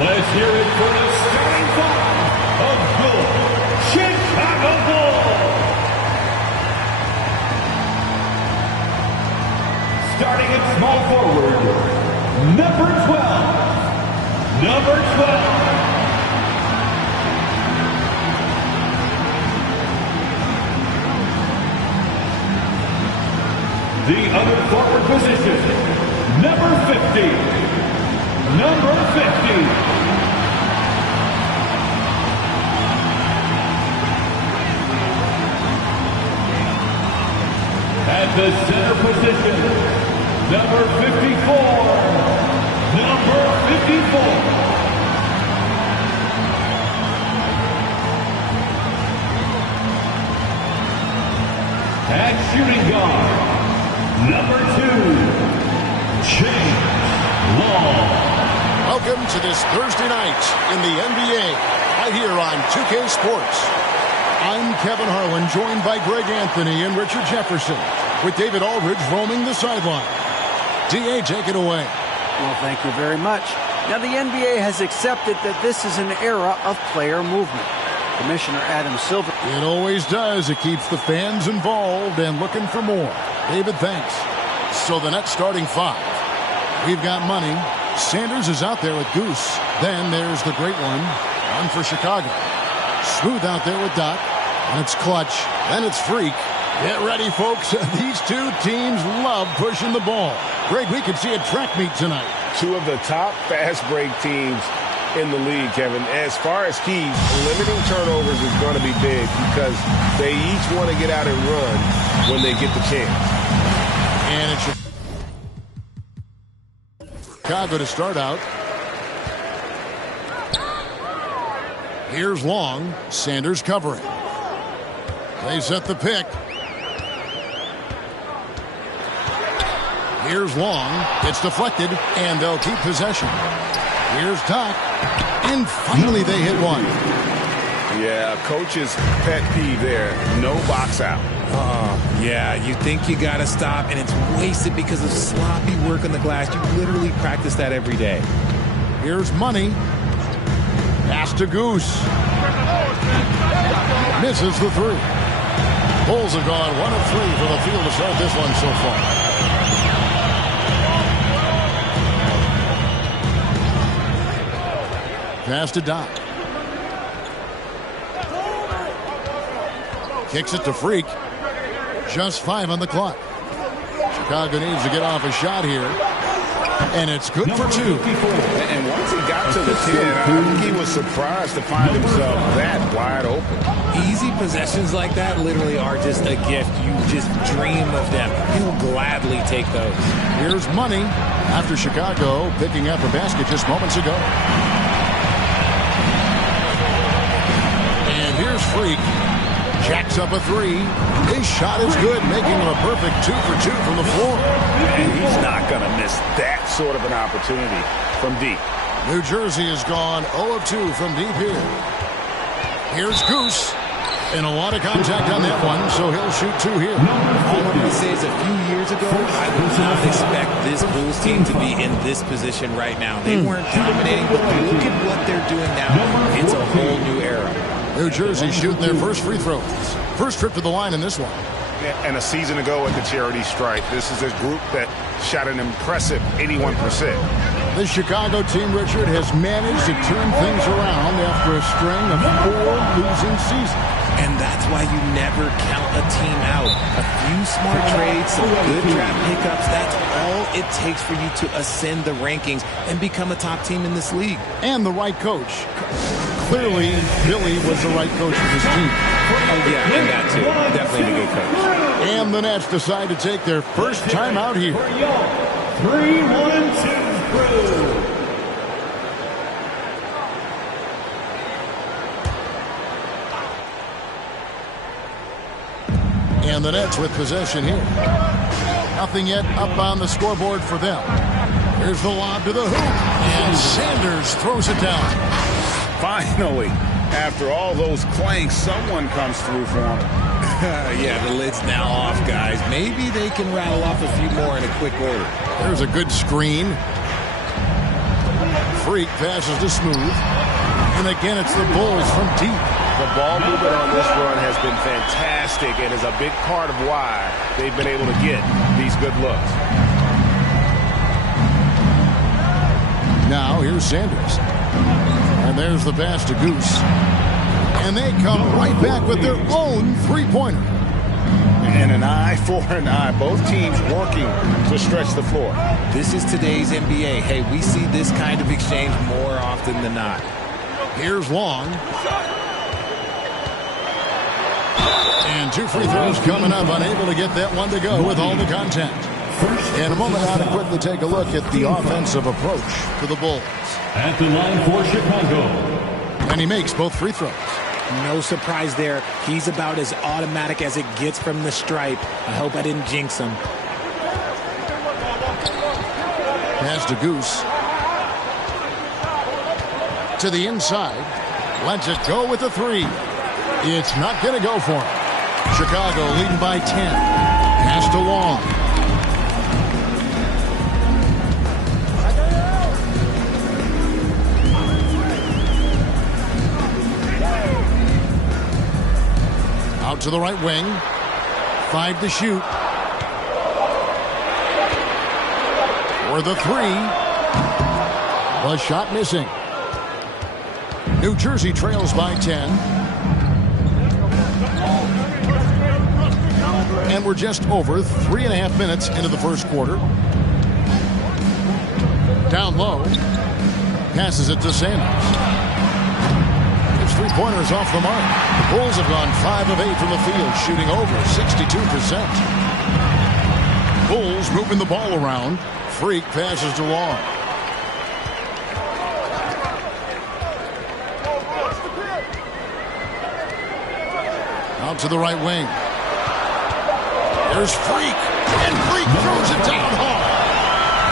Let's hear it for the starting five of your Chicago Bulls. Starting at small forward, number 12. Number 12. The other forward position, number 50. Number 50. At the center position, number 54. Number 54. At shooting guard, number 2, James Long. Welcome to this Thursday night in the NBA, right here on 2K Sports. I'm Kevin Harlan, joined by Greg Anthony and Richard Jefferson, with David Aldridge roaming the sideline. D.A., take it away. Well, thank you very much. Now, the NBA has accepted that this is an era of player movement. Commissioner Adam Silver. It always does. It keeps the fans involved and looking for more. David, thanks. So the Nets starting five. We've got Money. Sanders is out there with Goose. Then there's the great one for Chicago. Smooth out there with Doc. And it's Clutch. Then it's Freak. Get ready, folks. These two teams love pushing the ball. Greg, we could see a track meet tonight. Two of the top fast break teams in the league, Kevin. As far as keys, limiting turnovers is going to be big because they each want to get out and run when they get the chance. And it's Chicago to start out. Here's Long. Sanders covering. They set the pick. Here's Long. It's deflected, and they'll keep possession. Here's Doc. And finally they hit one. Yeah, coach's pet peeve there. No box out. Yeah, you think you got to stop, and it's wasted because of sloppy work on the glass. You literally practice that every day. Here's Money. Pass to Goose. Misses the three. Bulls have gone 1 of 3 from the field to start this one so far. Pass to Doc. Kicks it to Freak. Just 5 on the clock. Chicago needs to get off a shot here. And it's good for 2. And once he got to the 10, I think he was surprised to find himself that wide open. Easy possessions like that literally are just a gift. You just dream of them. He'll gladly take those. Here's Money after Chicago picking up a basket just moments ago. And here's Freak. Jacks up a 3. His shot is good, making him a perfect 2 for 2 from the floor. And he's not going to miss that sort of an opportunity from deep. New Jersey has gone 0 of 2 from deep here. Here's Goose. And a lot of contact on that one, so he'll shoot 2 here. All I'm going to say is a few years ago, I would not expect this Bulls team to be in this position right now. They weren't dominating, but look at what they're doing now. It's a whole new era. New Jersey shooting their first free throws. First trip to the line in this one. And a season ago at the charity stripe, this is a group that shot an impressive 81%. The Chicago team, Richard, has managed to turn things around after a string of 4 losing seasons. And that's why you never count a team out. A few smart trades, some good draft pickups, that's all it takes for you to ascend the rankings and become a top team in this league. And the right coach. Clearly, Billy was the right coach for this team. Oh, yeah, and that too. Definitely a good coach. And the Nets decide to take their first time out here. 3-1-2 crew. And the Nets with possession here. Nothing yet up on the scoreboard for them. Here's the lob to the hoop. And Sanders throws it down. Finally, after all those clanks, someone comes through for him. Yeah, the lid's now off, guys. Maybe they can rattle off a few more in a quick order. There's a good screen. Freak passes to Smooth. And again, it's the Bulls from deep. The ball movement on this run has been fantastic and is a big part of why they've been able to get these good looks. Now here's Sanders. And there's the pass to Goose. And they come right back with their own three-pointer. And an eye for an eye. Both teams working to stretch the floor. This is today's NBA. Hey, we see this kind of exchange more often than not. Here's Long. And two free throws coming up. Unable to get that one to go with all the contact. In a moment now to quickly take a look at the offensive approach for the Bulls. At the line for Chicago. And he makes both free throws. No surprise there. He's about as automatic as it gets from the stripe. I hope I didn't jinx him. Pass to Goose. To the inside. Lets it go with the three. It's not going to go for him. Chicago leading by 10. Pass to Long. Out to the right wing. 5 to shoot. For the three. The shot missing. New Jersey trails by 10. And we're just over 3.5 minutes into the first quarter. Down low. Passes it to Sanders. His three-pointers off the mark. The Bulls have gone 5 of 8 from the field, shooting over 62%. Bulls moving the ball around. Freak passes to Long. Out to the right wing. There's Freak. And Freak throws it down hard.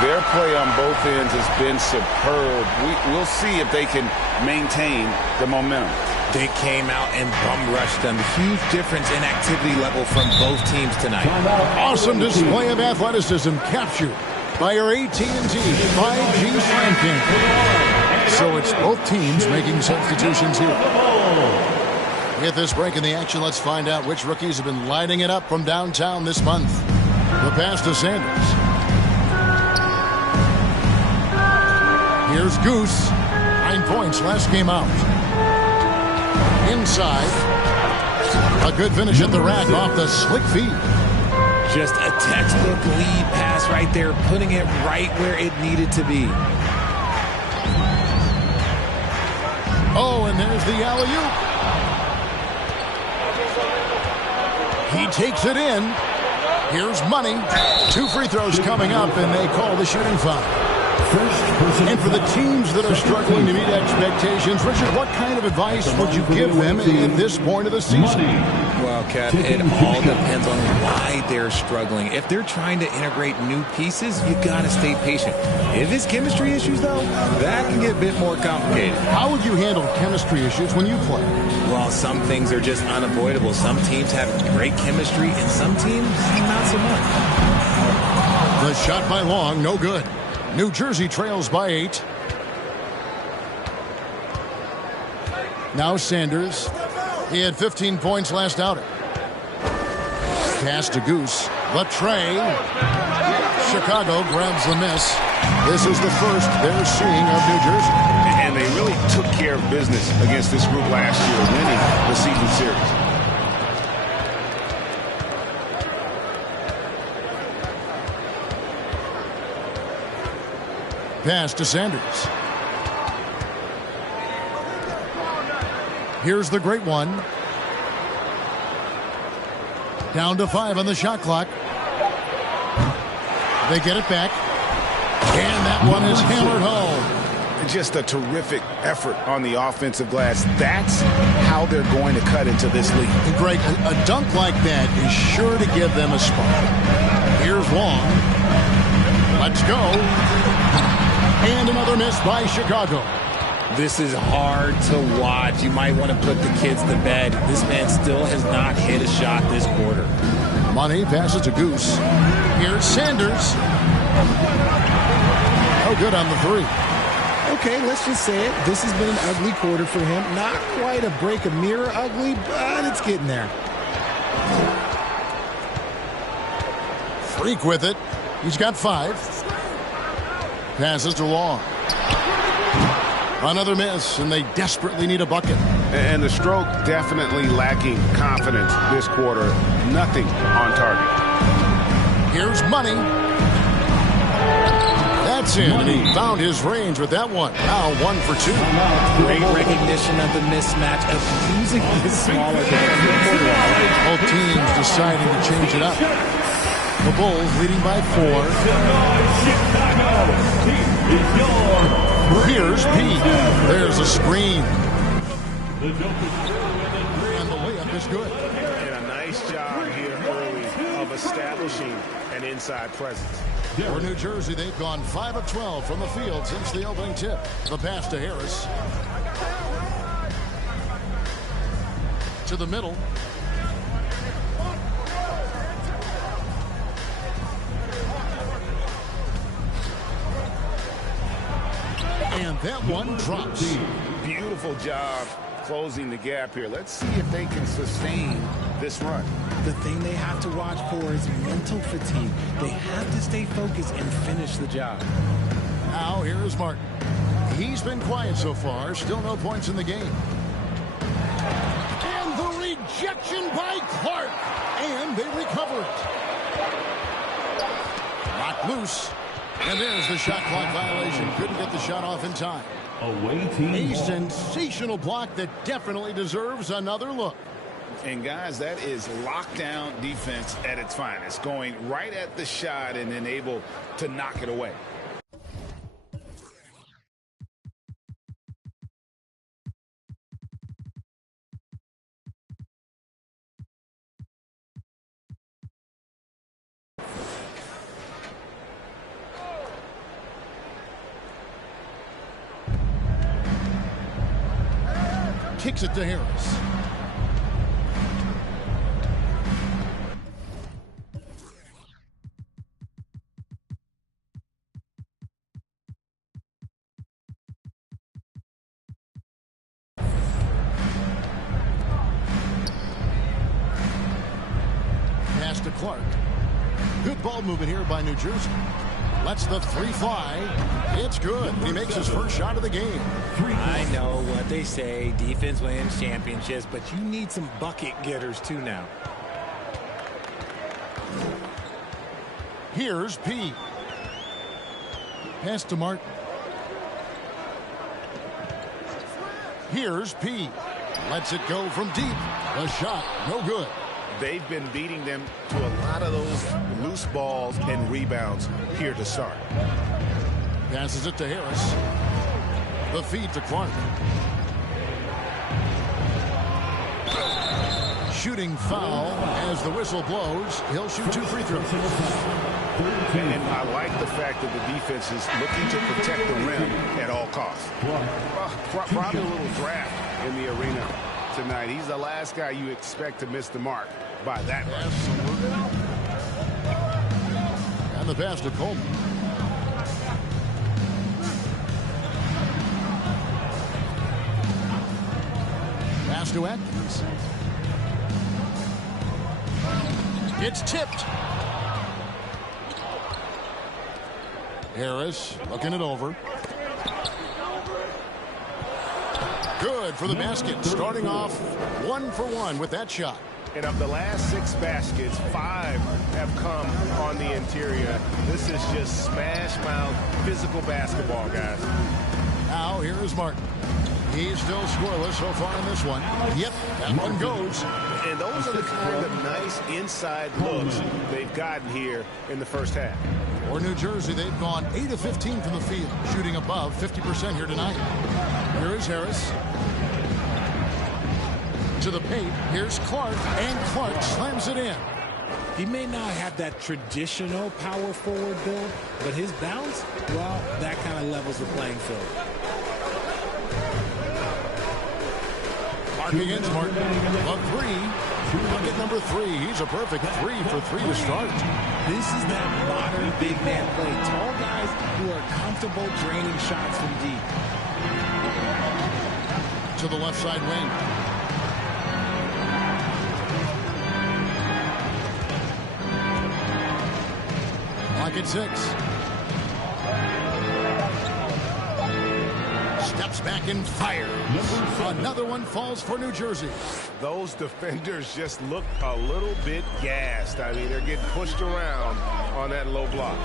Their play on both ends has been superb. We'll see if they can maintain the momentum. They came out and bum rushed them. Huge difference in activity level from both teams tonight. Awesome display of athleticism captured by our AT&T 5G Slam King. So it's both teams making substitutions here. With this break in the action, let's find out which rookies have been lighting it up from downtown this month. The pass to Sanders. Here's Goose. 9 points last game out. Inside. A good finish at the rack off the slick feed. Just a textbook lead pass right there, putting it right where it needed to be. Oh, and there's the alley-oop. He takes it in. Here's Money. 2 free throws coming up, and they call the shooting foul. And for the teams that are struggling to meet expectations, Richard, what kind of advice would you give them at this point of the season? Well, Kev, it all depends on why they're struggling. If they're trying to integrate new pieces, you got to stay patient. If it's chemistry issues, though, that can get a bit more complicated. How would you handle chemistry issues when you play? Well, some things are just unavoidable. Some teams have great chemistry, and some teams not so much. The shot by Long, no good. New Jersey trails by 8. Now Sanders. He had 15 points last outing. Pass to Goose. The tray. Chicago grabs the miss. This is the first they're seeing of New Jersey. And they really took care of business against this group last year, winning the season series. Pass to Sanders. Here's the great one. Down to 5 on the shot clock. They get it back. And that one is hammered home. Just a terrific effort on the offensive glass. That's how they're going to cut into this league. Greg, a dunk like that is sure to give them a spark. Here's Long. Let's go. And another miss by Chicago. This is hard to watch. You might want to put the kids to bed. This man still has not hit a shot this quarter. Money passes to Goose. Here's Sanders. No good on the 3. Okay, let's just say it. This has been an ugly quarter for him. Not quite a break a mirror ugly, but it's getting there. Freak with it. He's got 5. Passes to Long. Another miss, and they desperately need a bucket. And the stroke definitely lacking confidence this quarter. Nothing on target. Here's Money. That's it, and he found his range with that one. Now 1 for 2. Great recognition of the mismatch of using his smaller defender. Both teams deciding to change it up. The Bulls leading by 4. Here's Pete. There's a screen. And the layup is good. And a nice job here early of establishing an inside presence. For New Jersey, they've gone 5 of 12 from the field since the opening tip. The pass to Harris. To the middle. And that one drops. Beautiful job closing the gap here. Let's see if they can sustain this run. The thing they have to watch for is mental fatigue. They have to stay focused and finish the job. Now here is Martin. He's been quiet so far. Still no points in the game. And the rejection by Clark. And they recover it. Knocked loose. And there's the shot clock violation. Couldn't get the shot off in time. A sensational block that definitely deserves another look. And guys, that is lockdown defense at its finest. Going right at the shot and then able to knock it away. Kicks it to Harris. Pass to Clark. Good ball movement here by New Jersey. Lets the 3 fly. It's good. He makes his first shot of the game. I know what they say. Defense wins championships, but you need some bucket getters too now. Here's P. Pass to Martin. Here's P. Lets it go from deep. The shot, no good. They've been beating them to a lot of those loose balls and rebounds here to start. Passes it to Harris. The feed to Clark. Shooting foul as the whistle blows. He'll shoot 2 free throws. And I like the fact that the defense is looking to protect the rim at all costs. Probably a little draft in the arena tonight. He's the last guy you expect to miss the mark by that much. Absolutely. And the pass to Coleman. Pass to Atkins. It's tipped. Harris looking it over. Good for the basket. Starting off 1 for 1 with that shot. And of the last 6 baskets, 5 have come on the interior. This is just smash mouth physical basketball, guys. Now here is Martin. He's still scoreless so far in this one. Yep, that one goes. And those are the kind of nice inside looks they've gotten here in the first half. For New Jersey, they've gone 8 of 15 from the field, shooting above 50% here tonight. Here is Harris. To the paint, here's Clark, and Clark slams it in. He may not have that traditional power forward build, but his bounce, well, that kind of levels the playing field. Clark against Martin. A 3. Bucket number 3. He's a perfect 3 for 3 to start. This is that modern big man play. Tall guys who are comfortable draining shots from deep. to the left side wing. Lock at 6. Steps back and fires. Another one falls for New Jersey. Those defenders just look a little bit gassed. I mean, they're getting pushed around on that low block.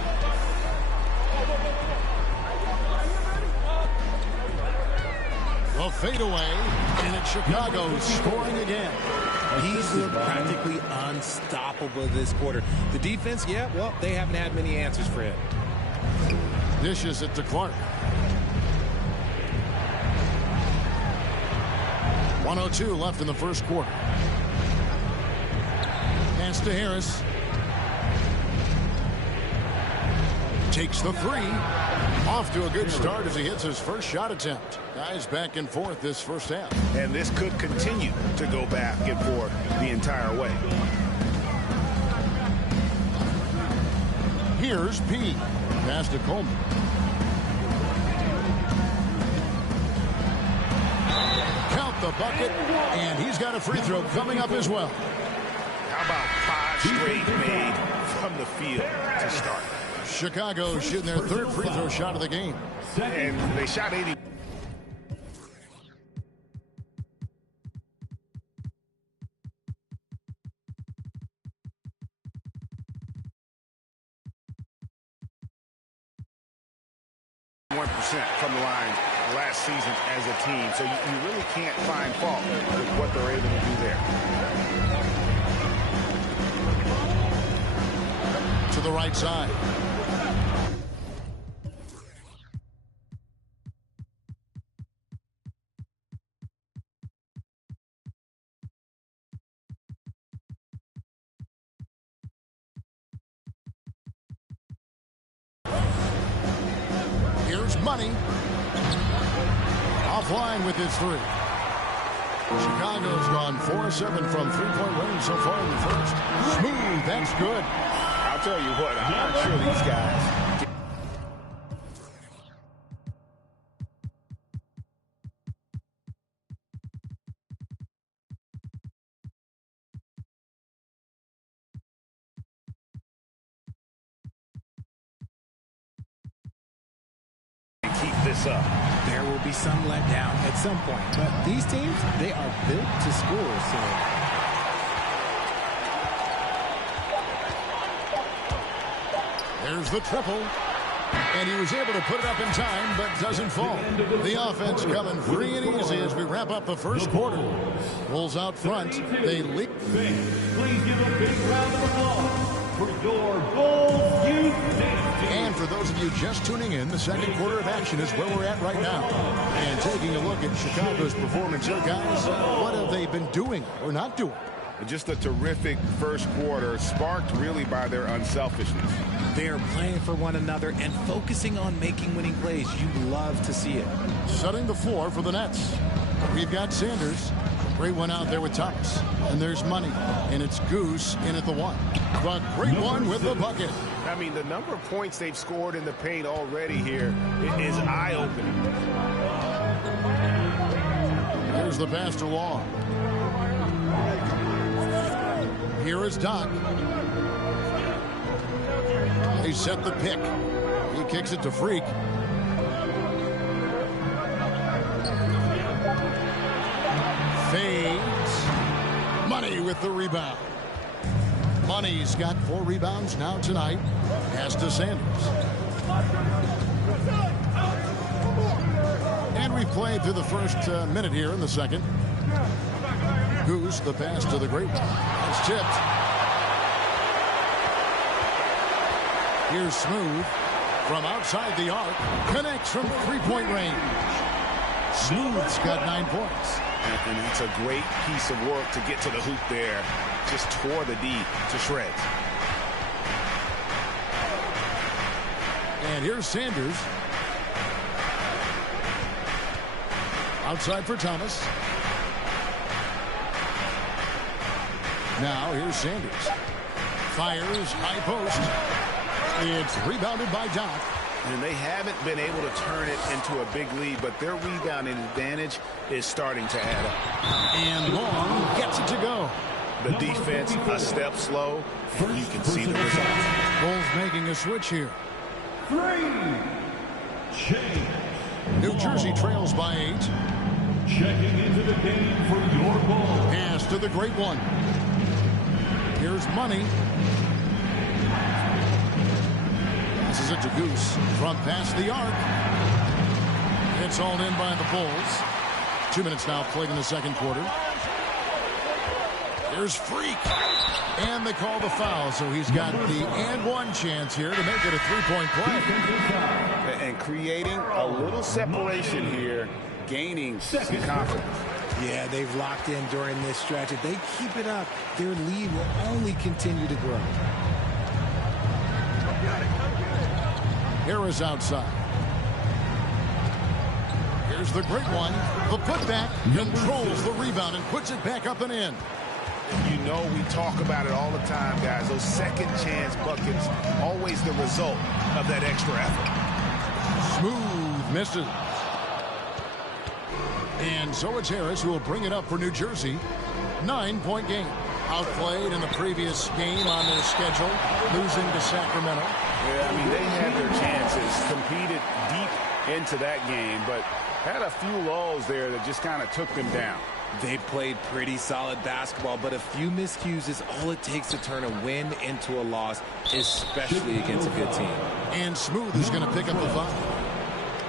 The fadeaway, and it's Chicago scoring again. He's looked practically unstoppable this quarter. The defense, yeah, well, they haven't had many answers for him. Dishes it to Clark. 1:02 left in the first quarter. Pass to Harris. Takes the 3. Off to a good start as he hits his first shot attempt. Guys back and forth this first half. And this could continue to go back and forth the entire way. Here's P. Pass to Coleman. Count the bucket, and he's got a free throw coming up as well. How about 5 straight made from the field to start? Chicago shooting their third free throw shot of the game. And they shot 80. From the line last season as a team, so you really can't find fault with what they're able to do there. To the right side. Here's Money. Offline with his 3. Chicago's gone 4-7 from three-point range so far in the first. Smooth, that's good. I'll tell you what, I'm sure these guys... keep this up. There will be some letdown at some point, but these teams, they are built to score, so... There's the triple, and he was able to put it up in time, but doesn't fall. The offense coming free and easy as we wrap up the first quarter. Bulls out front. They lead. Please give a big round of applause for your Bulls Youth Dynasty. And for those of you just tuning in, the second quarter of action is where we're at right now. And taking a look at Chicago's performance here, guys, what have they been doing or not doing? Just a terrific first quarter, sparked really by their unselfishness. They are playing for one another and focusing on making winning plays. You love to see it. Setting the floor for the Nets. We've got Sanders. Great one out there with Thomas. And there's Money. And it's Goose in at the 1. But great one with the bucket. I mean, the number of points they've scored in the paint already here is eye-opening. Here's the pass to Law. Here is Doc. They set the pick. He kicks it to Freak. Fades. Money with the rebound. Money's got 4 rebounds now tonight. Pass to Sanders. And we've played through the first minute here in the second. Goose, the pass to the great one. It's tipped. Here's Smooth from outside the arc. Connects from three-point range. Smooth's got 9 points. And that's a great piece of work to get to the hoop there. Just tore the D to shreds. And here's Sanders. Outside for Thomas. Now here's Sanders. Fires, high post. It's rebounded by Doc. And they haven't been able to turn it into a big lead, but their rebounding advantage is starting to add up. And Long gets it to go. The defense a step slow, and you can see the results. Bulls making a switch here. 3. Change. New Jersey trails by 8. Checking into the game for your Bulls. Pass to the great one. Here's Money. Passes it to Goose. Front past the arc. It's all in by the Bulls. 2 minutes now played in the second quarter. Here's Freak. And they call the foul, so he's got the and one chance here to make it a three-point play. And creating a little separation here, gaining some confidence. Yeah, they've locked in during this stretch. If they keep it up, their lead will only continue to grow. Harris outside. Here's the great one. The putback controls the rebound and puts it back up and in. You know we talk about it all the time, guys. Those second chance buckets, always the result of that extra effort. Smooth misses. And so it's Harris who will bring it up for New Jersey. 9-point game. Outplayed in the previous game on their schedule, losing to Sacramento. Yeah, I mean, they had their chances, competed deep into that game, but had a few lulls there that just kind of took them down. They played pretty solid basketball, but a few miscues is all it takes to turn a win into a loss, especially against a good team. And Smooth is going to pick up the foul.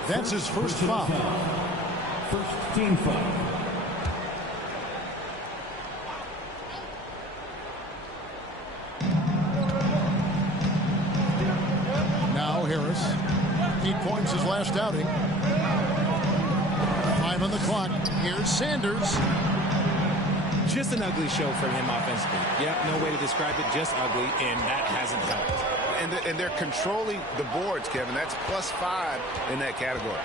That's his first foul. First team foul. Now Harris. 8 points his last outing. 5 on the clock. Here's Sanders. Just an ugly show from him offensively. Yep, no way to describe it, just ugly, and that hasn't helped. And they're controlling the boards, Kevin. That's +5 in that category.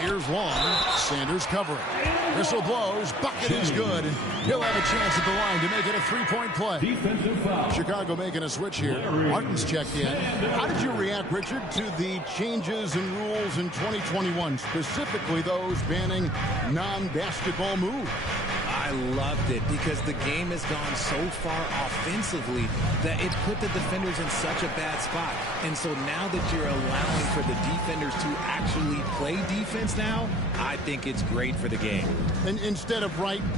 Here's Long. Sanders covering. Whistle blows. Bucket is good. He'll have a chance at the line to make it a three-point play. Defensive foul. Chicago making a switch here. Martin's checked in. How did you react, Richard, to the changes in rules in 2021, specifically those banning non-basketball moves? I loved it because the game has gone so far offensively that it put the defenders in such a bad spot. And so now that you're allowing for the defenders to actually play defense now, I think it's great for the game. And instead of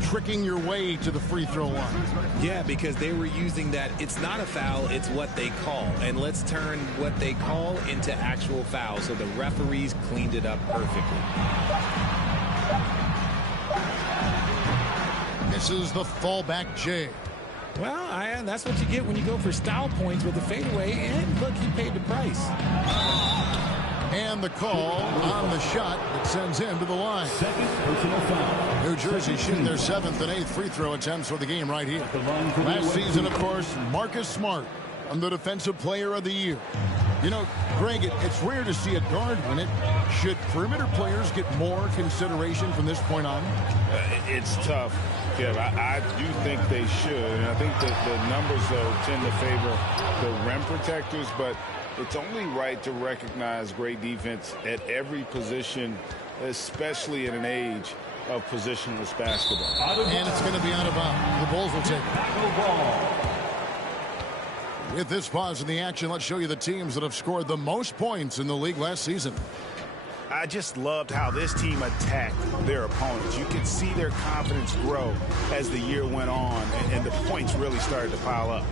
tricking your way to the free throw line. Yeah, because they were using that it's not a foul, it's what they call. And let's turn what they call into actual foul. So the referees cleaned it up perfectly. Misses the fallback J. Well, that's what you get when you go for style points with the fadeaway. And look, he paid the price. And the call on the shot that sends him to the line. Second personal foul. New Jersey shooting their 7th and 8th free throw attempts for the game right here. Last season, of course, Marcus Smart, the Defensive Player of the Year. You know, Greg, it's rare to see a guard win it. Should perimeter players get more consideration from this point on? It's tough, Kev. I do think they should. And I think that the numbers, though, tend to favor the rim protectors. But it's only right to recognize great defense at every position, especially in an age of positionless basketball. And it's going to be out of bounds. The Bulls will take it. With this pause in the action, let's show you the teams that have scored the most points in the league last season. I just loved how this team attacked their opponents. You could see their confidence grow as the year went on, and the points really started to pile up.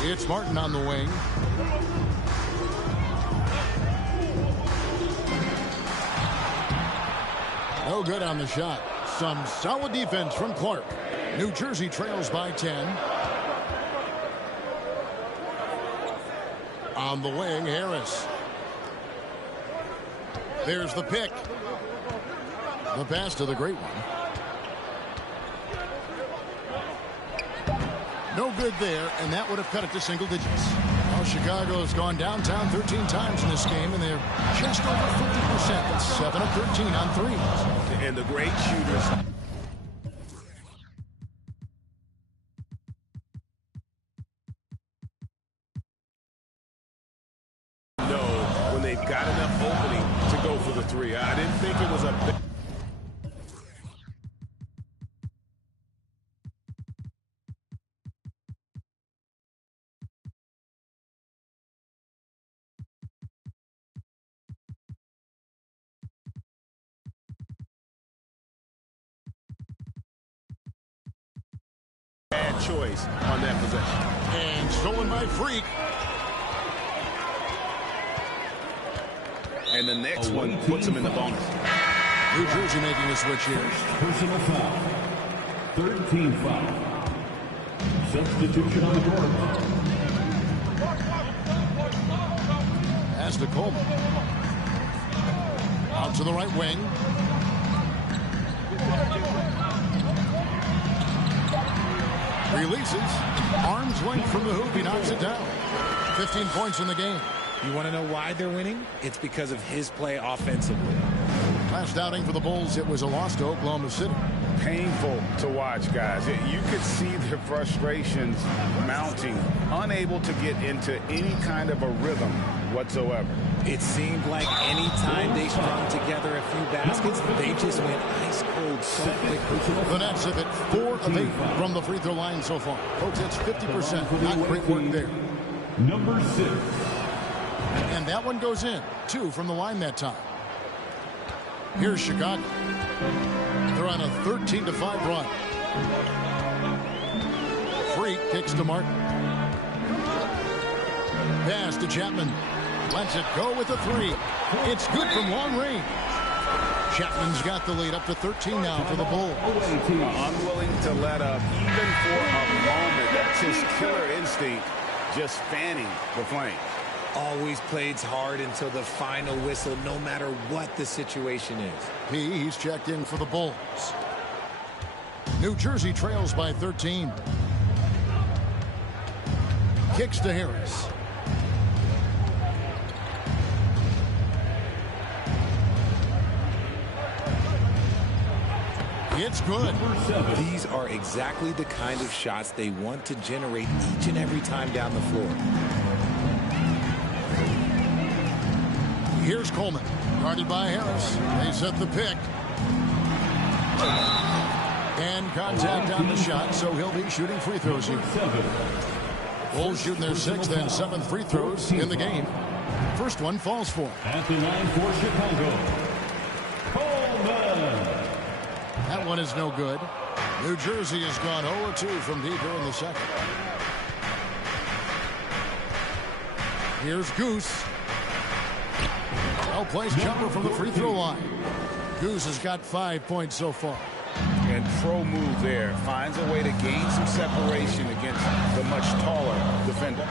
It's Martin on the wing. No good on the shot. Some solid defense from Clark. New Jersey trails by 10. On the wing, Harris. There's the pick. The pass to the great one. No good there, and that would have cut it to single digits. Well, Chicago has gone downtown 13 times in this game, and they're just over 50%. 7 of 13 on threes. And the great shooters they've got enough opening to go for the three. I didn't think it was a big... bad choice on that possession. And stolen by Freak. And the next one puts him in the bonus. New Jersey making a switch here. Personal foul. Third team foul. Substitution on the board. Pass to Coleman. Out to the right wing. Releases. Arms length from the hoop. He knocks it down. 15 points in the game. You want to know why they're winning? It's because of his play offensively. Last outing for the Bulls, it was a loss to Oklahoma City. Painful to watch, guys. You could see their frustrations mounting, unable to get into any kind of a rhythm whatsoever. It seemed like any time they strung together a few baskets, they just went ice cold so quickly. The Nets have hit 4 of 8 from the free throw line so far. Folks, it's 50%. Not great work there. Number 6. And that one goes in. 2 from the line that time. Here's Chicago. They're on a 13-5 run. Freak kicks to Martin. Pass to Chapman. Lets it go with a 3. It's good from long range. Chapman's got the lead up to 13 now for the Bulls. Unwilling to let up even for a moment. That's his killer instinct, just fanning the flame. Always plays hard until the final whistle, no matter what the situation is. He's checked in for the Bulls. New Jersey trails by 13. Kicks to Harris. It's good. These are exactly the kind of shots they want to generate each and every time down the floor. Here's Coleman. Guarded by Harris. They set the pick. And contact on the shot, so he'll be shooting free throws here. Bulls shooting their 6th and 7th free throws in the game. First one falls for him. At the line for Chicago, Coleman. That one is no good. New Jersey has gone 0-2 from deep here in the second. Here's Goose. Well-placed jumper from the free throw line. Goose has got 5 points so far. And pro move there. Finds a way to gain some separation against the much taller defender.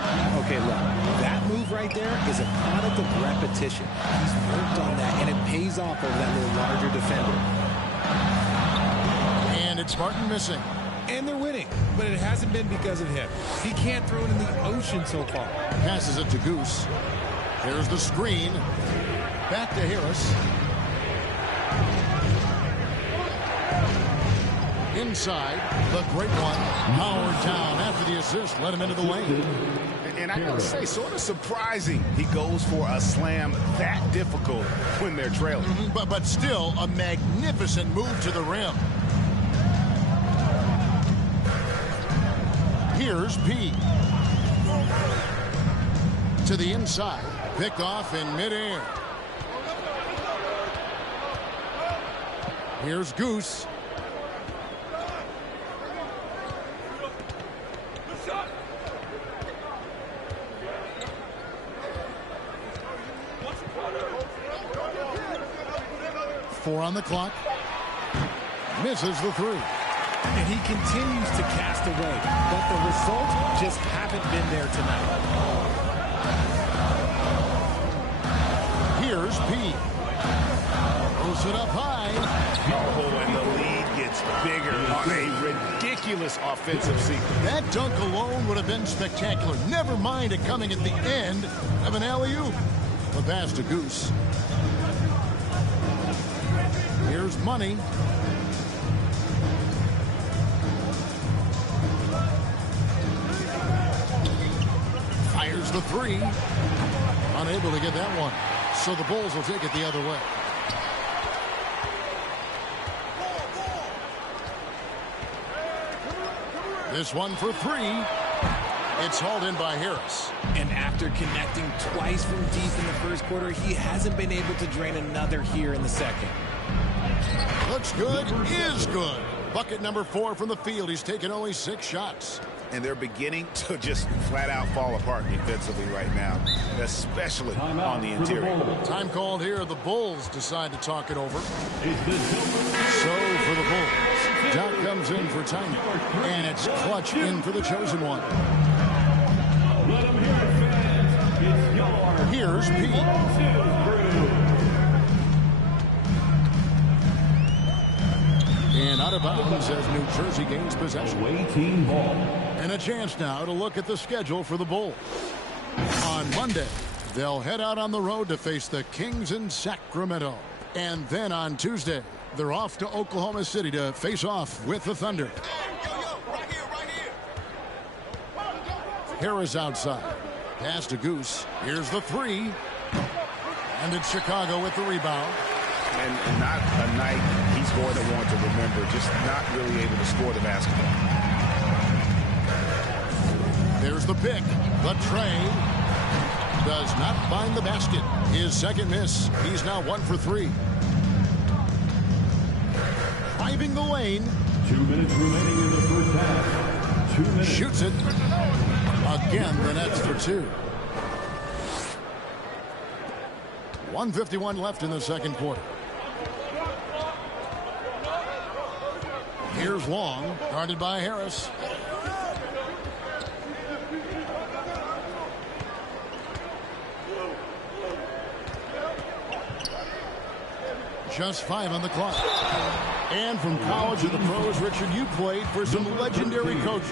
Okay, look, that move right there is a product of repetition. He's worked on that, and it pays off over that little larger defender. And it's Martin missing. And they're winning, but it hasn't been because of him. He can't throw it in the ocean so far. Passes it to Goose. There's the screen. Back to Harris. Inside, the great one. Howard down after the assist. Let him into the lane. And I gotta say, sort of surprising he goes for a slam that difficult when they're trailing. But still a magnificent move to the rim. Here's P. To the inside. Picked off in midair. Here's Goose. Four on the clock. Misses the 3. And he continues to cast away, but the results just haven't been there tonight. Here's P. Throws it up high. Oh, and the lead gets bigger on a ridiculous offensive sequence. That dunk alone would have been spectacular. Never mind it coming at the end of an alley-oop. The pass to Goose. Here's Money. Fires the 3. Unable to get that one. So the Bulls will take it the other way. This one for three. It's hauled in by Harris. And after connecting twice from deep in the first quarter, he hasn't been able to drain another here in the second. Looks good, is good. Bucket number 4 from the field. He's taken only 6 shots. And they're beginning to just flat out fall apart defensively right now, especially on the interior. Time called here. The Bulls decide to talk it over. So for the Bulls, Doc comes in for timing, and it's Clutch in for the chosen one. Let him hear it, fans. It's your Here's Pete. And out of bounds as New Jersey gains possession. away team ball. And a chance now to look at the schedule for the Bulls. On Monday, they'll head out on the road to face the Kings in Sacramento. And then on Tuesday, they're off to Oklahoma City to face off with the Thunder. Harris outside. Pass to Goose. Here's the three. And it's Chicago with the rebound. And not a night he's going to want to remember, just not really able to score the basketball. There's the pick. The tray does not find the basket. His second miss. He's now 1 for 3. Driving the lane. 2 minutes remaining in the first half. 2 minutes. Shoots it. Again, the Nets for 2. 1:51 left in the second quarter. Here's Long, guarded by Harris. Just 5 on the clock. And from college to the pros, Richard, you played for some legendary coaches.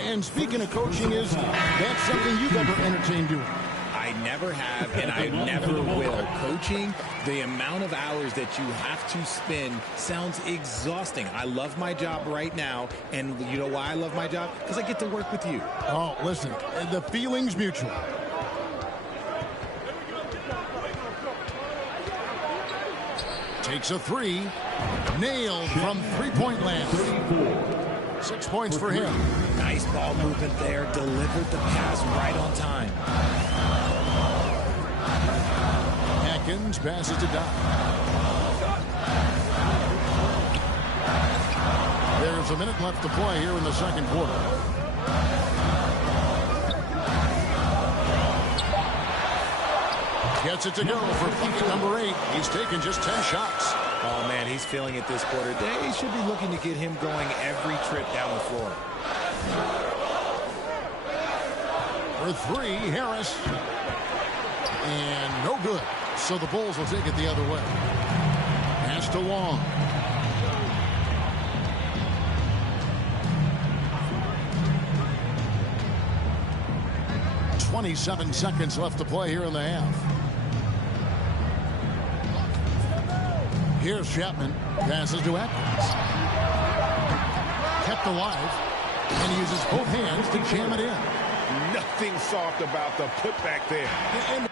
And speaking of coaching, is that something you've ever entertained doing? I never have, and I never will. Coaching, the amount of hours that you have to spend sounds exhausting. I love my job right now, and you know why I love my job? Because I get to work with you. Oh, listen, the feeling's mutual. Takes a three. Nailed from three-point land. 6 points for him. Nice ball movement there. Delivered the pass right on time. Atkins passes to Doc. There's a minute left to play here in the second quarter. Gets it to go for bucket number 8. He's taken just 10 shots. Oh, man, he's feeling it this quarter. They should be looking to get him going every trip down the floor. For 3, Harris. And no good. So the Bulls will take it the other way. Pass to Long. .27 seconds left to play here in the half. Here's Chapman. Passes to Atkins. Kept alive. And he uses both hands to jam it in. Nothing soft about the putback there. And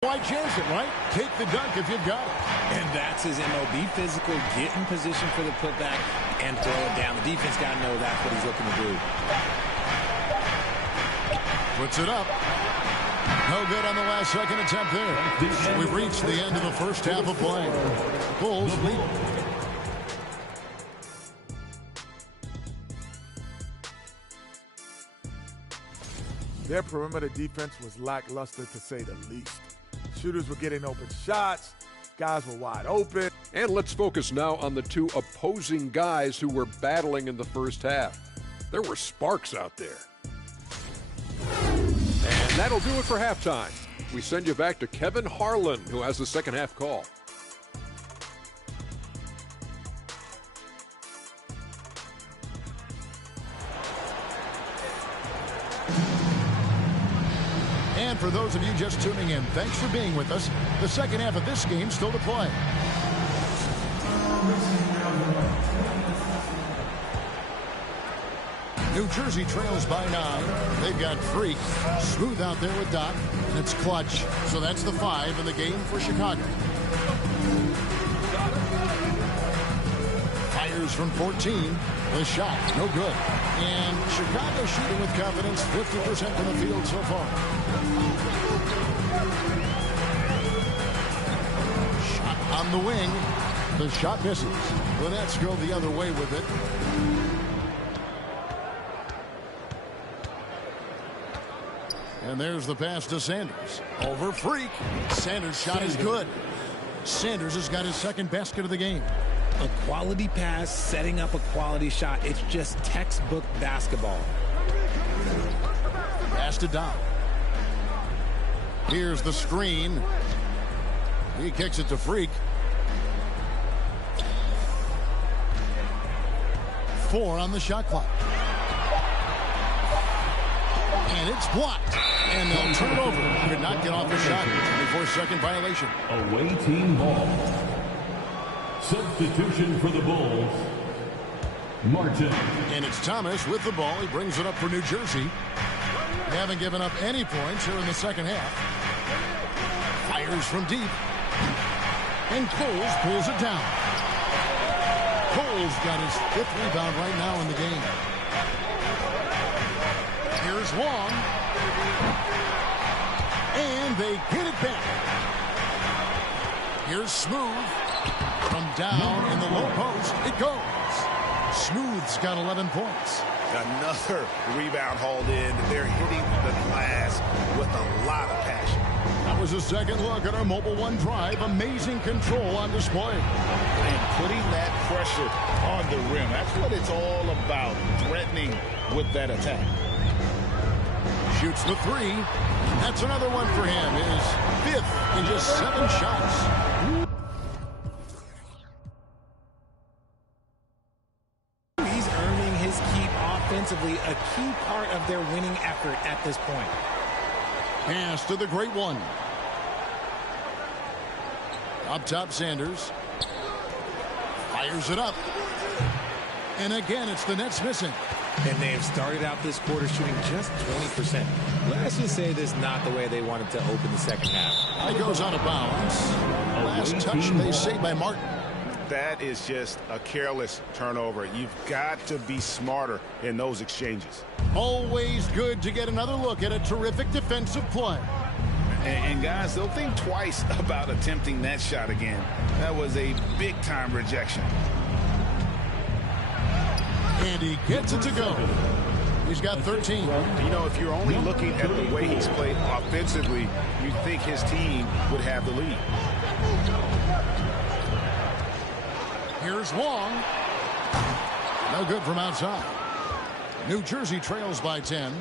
why chance it, right? Take the dunk if you've got it. And that's his MO. Be physical, get in position for the putback, and throw it down. The defense got to know that's what he's looking to do. Puts it up. No good on the last second attempt there. We've reached the end of the first half of play. Bulls lead. Their perimeter defense was lackluster, to say the least. Shooters were getting open shots. Guys were wide open. And let's focus now on the two opposing guys who were battling in the first half. There were sparks out there. And that'll do it for halftime. We send you back to Kevin Harlan, who has the second half call. for those of you just tuning in, thanks for being with us. The second half of this game still to play. New Jersey trails by 9. They've got Freak. Smooth out there with Doc. And it's clutch. So that's the 5 in the game for Chicago. Fires from 14. The shot, no good. And Chicago shooting with confidence, 50% from the field so far. Shot on the wing. The shot misses. The Nets go the other way with it. And there's the pass to Sanders. Over Freak. Sanders' shot is good. Sanders has got his second basket of the game. A quality pass, setting up a quality shot. It's just textbook basketball. Pass to Doc. Here's the screen. He kicks it to Freak. 4 on the shot clock. And it's blocked. And they'll turn it over. Could not get off the shot. 24-second violation. Away team ball. Substitution for the Bulls. Martin. And it's Thomas with the ball. He brings it up for New Jersey. They haven't given up any points here in the second half. Fires from deep. And Coles pulls it down. Coles got his 5th rebound right now in the game. Here's Long. And they get it back. Here's Smooth. From down in the low post, it goes. Smooth's got 11 points. Another rebound hauled in. They're hitting the glass with a lot of passion. That was a second look at our Mobile One drive. Amazing control on display. And putting that pressure on the rim. That's what it's all about, threatening with that attack. Shoots the 3. That's another one for him. His 5th in just 7 shots. He's earning his keep offensively, a key part of their winning effort at this point. Pass to the great one. Up top, Sanders. Fires it up. And again, it's the Nets missing. And they have started out this quarter shooting just 20%. Let's just say this is not the way they wanted to open the second half. It goes out of bounds. Last touch, they say, by Martin. That is just a careless turnover. You've got to be smarter in those exchanges. Always good to get another look at a terrific defensive play. And guys, they'll think twice about attempting that shot again. That was a big-time rejection. And he gets it to go. He's got 13. You know, if you're only looking at the way he's played offensively, you'd think his team would have the lead. Here's Long. No good from outside. New Jersey trails by 10.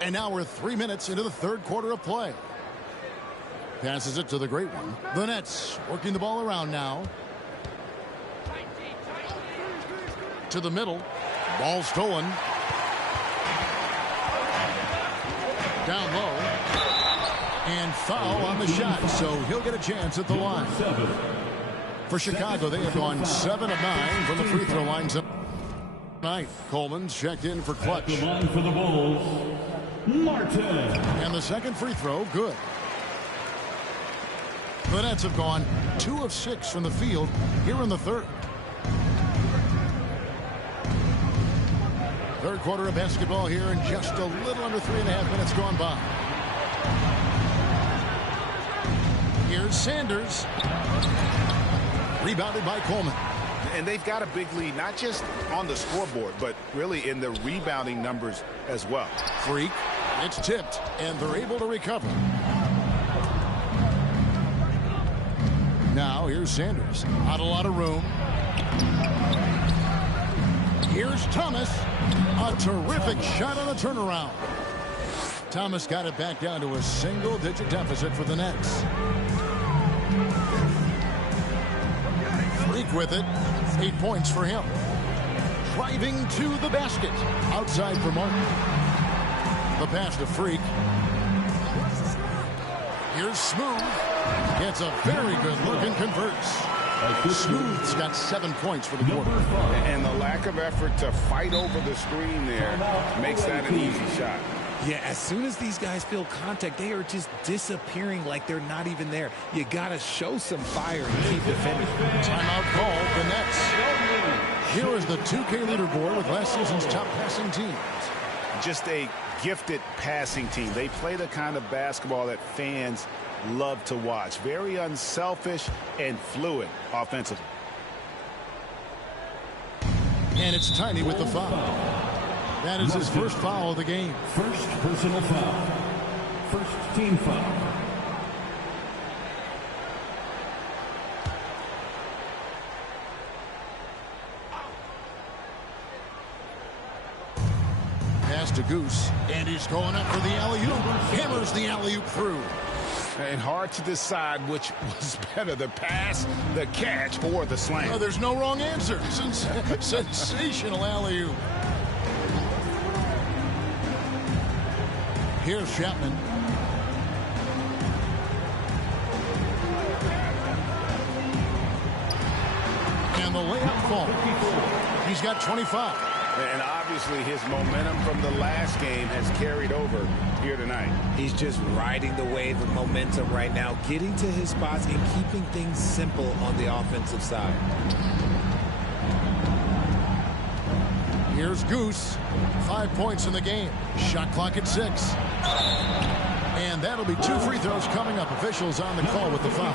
And now we're 3 minutes into the third quarter of play. Passes it to the great one. The Nets working the ball around now. To the middle. Ball stolen. Down low. And foul on the shot, so he'll get a chance at the line. For Chicago, they have gone 7 of 9 from the free throw line tonight. Coleman's checked in for clutch. The line for the Bulls, Martin. And the second free throw, good. The Nets have gone 2 of 6 from the field here in the third. Third quarter of basketball here, and just a little under 3.5 minutes gone by. Here's Sanders. Rebounded by Coleman. And they've got a big lead, not just on the scoreboard, but really in the rebounding numbers as well. Freak. It's tipped, and they're able to recover. Now, here's Sanders. Not a lot of room. Here's Thomas. A terrific shot on the turnaround. Thomas got it back down to a single-digit deficit for the Nets. Freak with it. 8 points for him. driving to the basket. Outside for Martin. The pass to Freak. Here's Smooth. Gets a very good look and converts. Smooth's got 7 points for the quarter. And the lack of effort to fight over the screen there makes that an easy shot. Yeah, as soon as these guys feel contact, they are just disappearing like they're not even there. You got to show some fire and keep defending. Timeout called, the Nets. Here is the 2K leaderboard with last season's top passing teams. Just a gifted passing team. They play the kind of basketball that fans love to watch. Very unselfish and fluid offensively. And it's Tiny with the foul. That is his first foul of the game. First personal foul. First team foul. Pass to Goose, and he's going up for the alley-oop. Hammers the alley-oop through. And hard to decide which was better, the pass, the catch, or the slam. Oh, there's no wrong answer. Sensational alley-oop. Here's Chapman. And the layup falls. He's got 25. And obviously his momentum from the last game has carried over here tonight. He's just riding the wave of momentum right now, getting to his spots and keeping things simple on the offensive side. Here's Goose. 5 points in the game. Shot clock at 6. And that'll be 2 free throws coming up. Officials on the call with the foul.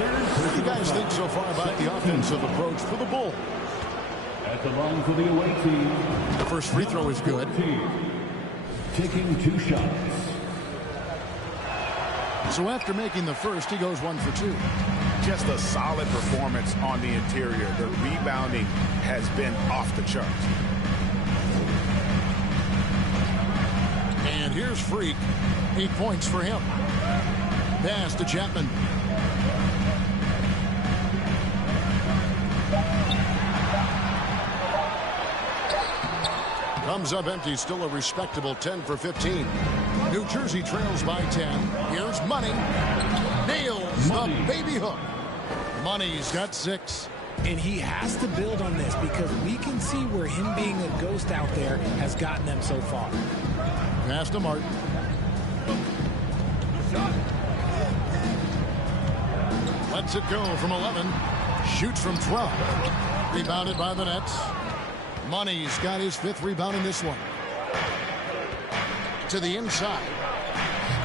What do you guys think so far about the offensive approach for the Bulls? At the line for the away team. The first free throw is good. Taking 2 shots. So after making the first, he goes 1 for 2. Just a solid performance on the interior. The rebounding has been off the charts. And here's Freak. 8 points for him. Pass to Chapman. Comes up empty, still a respectable 10 for 15. New Jersey trails by 10. Here's Money. Nails the baby hook. Money's got 6. And he has to build on this because we can see where him being a ghost out there has gotten them so far. Pass to Martin. Lets it go from 11. Shoots from 12. Rebounded by the Nets. Money's got his 5th rebound in this one. To the inside.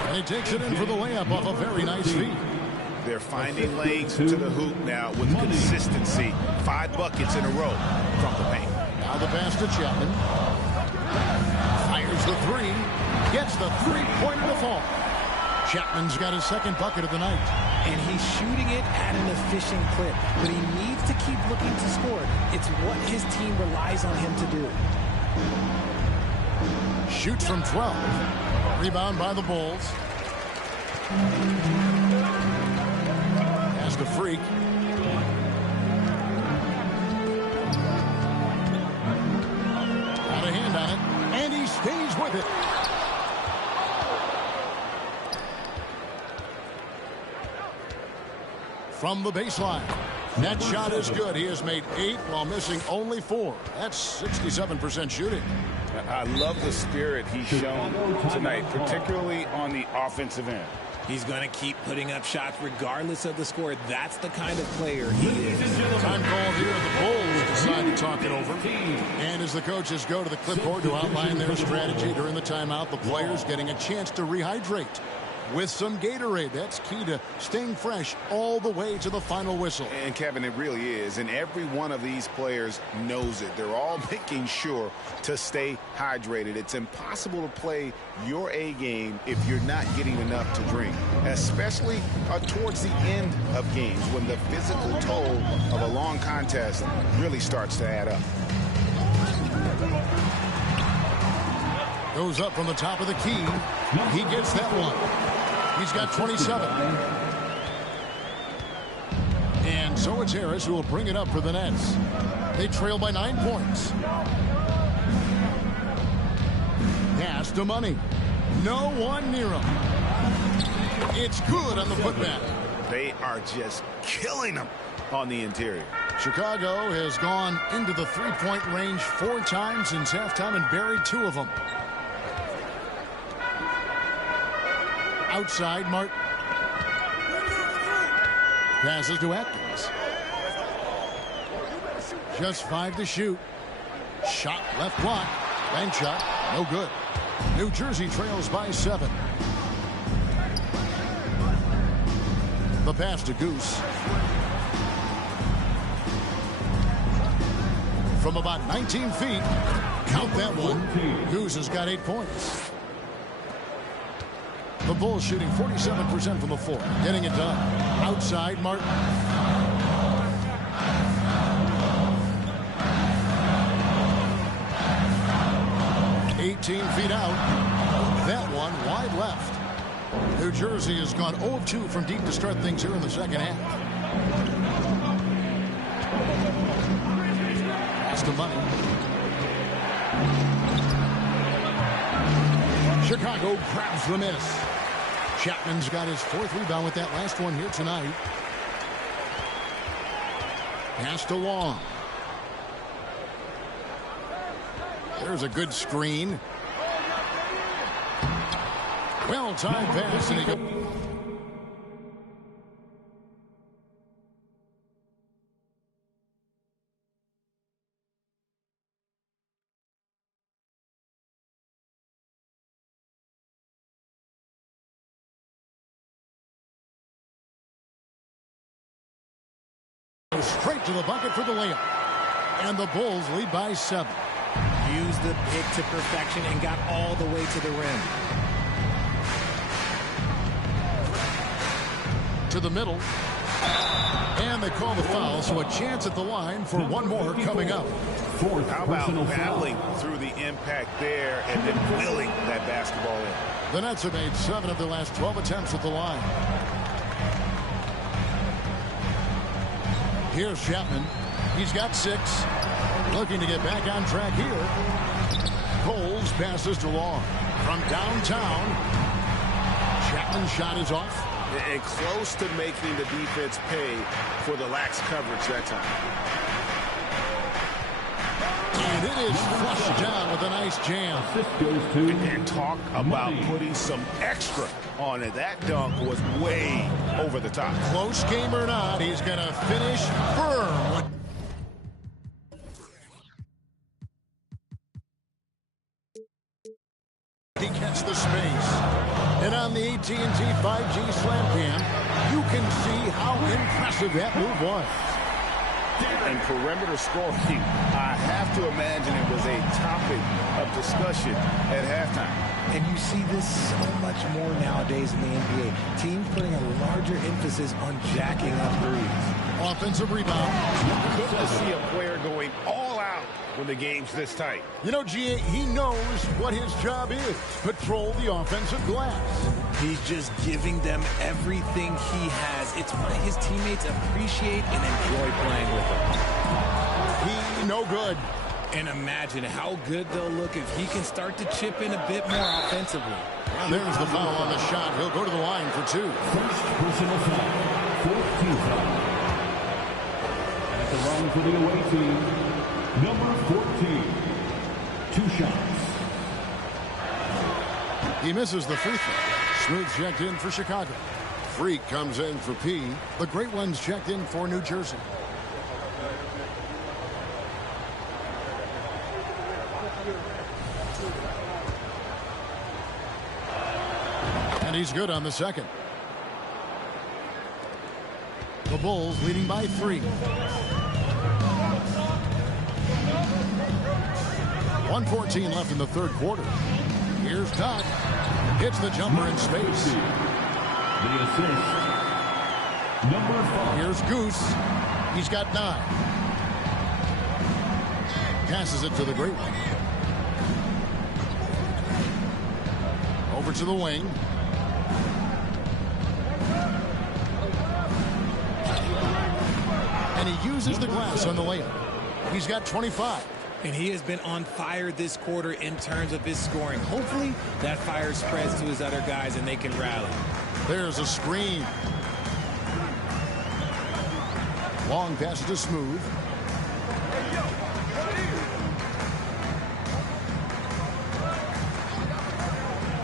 And he takes it in for the layup off a very nice feed. They're finding lanes to the hoop now with consistency. 5 buckets in a row from the paint. Now the pass to Chapman. Fires the 3. Gets the 3-pointer to fall. Chapman's got his 2nd bucket of the night. And he's shooting it at an efficient clip. But he needs to keep looking to score. It's what his team relies on him to do. Shoots from 12. Rebound by the Bulls. Pass to Freak. Got a hand on it. And he stays with it. From the baseline. That shot is good. He has made 8 while missing only 4. That's 67% shooting. I love the spirit he's shown tonight, particularly on the offensive end. He's going to keep putting up shots regardless of the score. That's the kind of player he is. Time called here. The Bulls decide to talk it over. And as the coaches go to the clipboard to outline their strategy during the timeout, the players getting a chance to rehydrate with some Gatorade. That's key to staying fresh all the way to the final whistle. And Kevin, it really is. And every one of these players knows it. They're all making sure to stay hydrated. It's impossible to play your A game if you're not getting enough to drink, especially towards the end of games when the physical toll of a long contest really starts to add up. Goes up from the top of the key. He gets that one. He's got 27. And so it's Harris who will bring it up for the Nets. They trail by 9 points. Pass to Money. No one near him. It's good on the putback. They are just killing them on the interior. Chicago has gone into the three-point range 4 times since halftime and buried 2 of them. Outside, Martin. Passes to Atkins. Just 5 to shoot. Shot left block. Bank shot. No good. New Jersey trails by 7. The pass to Goose. From about 19 feet. Count that one. Goose has got 8 points. The Bulls shooting 47% from the floor. Getting it done. Outside, Martin. Feet out. That one wide left. New Jersey has gone 0 of 2 from deep to start things here in the second half. Pass to Money. Chicago grabs the miss. Chapman's got his 4th rebound with that last one here tonight. Pass to Long. There's a good screen. Well-timed pass, and he goes. Straight to the bucket for the layup. And the Bulls lead by 7. Used the pick to perfection and got all the way to the rim. To the middle. And they call the foul, so a chance at the line for one more coming up. How about battling through the impact there and then wheeling that basketball in? The Nets have made 7 of their last 12 attempts at the line. Here's Chapman. He's got 6. Looking to get back on track here. Coles passes to Long. From downtown. Chapman's shot is off. And close to making the defense pay for the lax coverage that time. And it is flushed down with a nice jam. And talk about putting some extra on it. That dunk was way over the top. Close game or not, he's going to finish firm. He gets the space. And on the AT&T 5G Slam Cam, you can see how impressive that move was. And perimeter scoring, I have to imagine it was a topic of discussion at halftime. And you see this so much more nowadays in the NBA. Teams putting a larger emphasis on jacking up threes. Offensive rebound. Good to see a player going all out when the game's this tight. You know, GA, he knows what his job is. Patrol the offensive glass. He's just giving them everything he has. It's why his teammates appreciate and enjoy playing with him. He no good. And imagine how good they'll look if he can start to chip in a bit more offensively. And there's the foul on the shot. He'll go to the line for 2. First personal foul. 4th foul. At the line for the away team, number 14. 2 shots. He misses the free throw. Smooth checked in for Chicago. Freak comes in for P. The Great Ones checked in for New Jersey. And he's good on the second. The Bulls leading by 3. 1:14 left in the third quarter. Here's Dodd. Hits the jumper in space. The assist. Number 5. Here's Goose. He's got 9. Passes it to the Great One. Over to the wing. And he uses the glass on the layup. He's got 25. And he has been on fire this quarter in terms of his scoring. Hopefully that fire spreads to his other guys and they can rally. There's a screen. Long pass to Smooth.